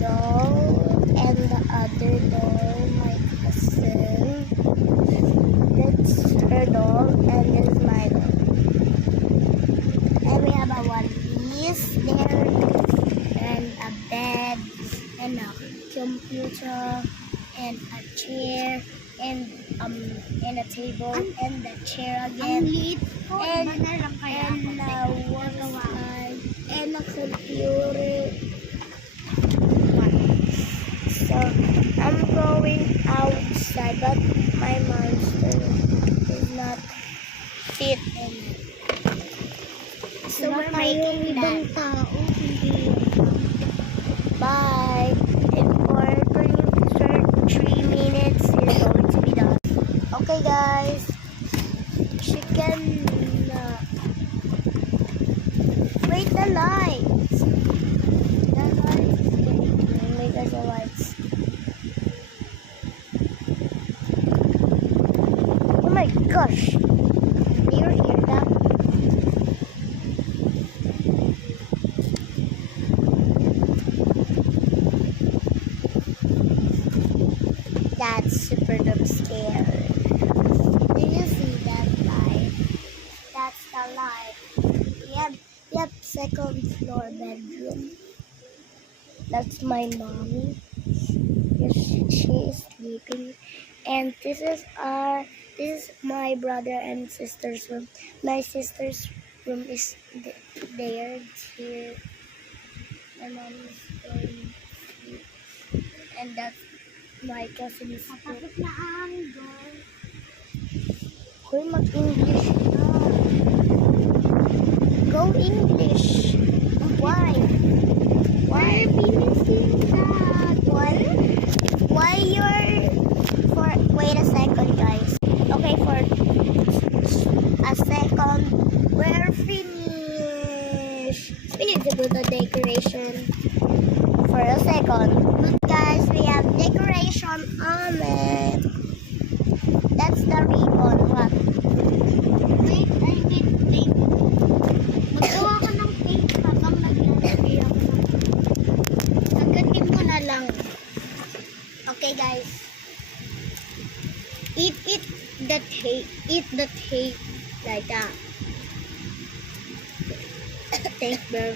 doll, and the other doll, my cousin. That's her doll, and this is my doll. And we have a valise there, and a bed, and a computer, and a chair, and a table, and the chair again, and a computer. So I'm going outside, but my monster is not fit in it. So we're making that. Bye. And for you to start 3 minutes, it's going to be done. Okay, guys. Chicken. Wait, the lights. The lights is getting make us the lights. Oh my gosh. Do you hear that? That's super duper scary. Do you see that light? That's the light. Yep, second floor bedroom. That's my mommy. Yes, she is sleeping. And this is my brother and sister's room. My sister's room is there. Here. My mom is going to sleep. And that's my cousin is here. Hoy, mag-English na. Go English. Why? Why are finishing that? Why you're wait a second, guys. Okay, for a second. We're finished. We need to do the decoration for a second. But guys, we have decoration on it. That's the ribbon. What? Wait, I need tape. Magawa ka ng tape habang naglalagay ako ng... Agatin mo na lang. Okay, guys. Eat the tape. Eat the tape like that. Thanks, bro.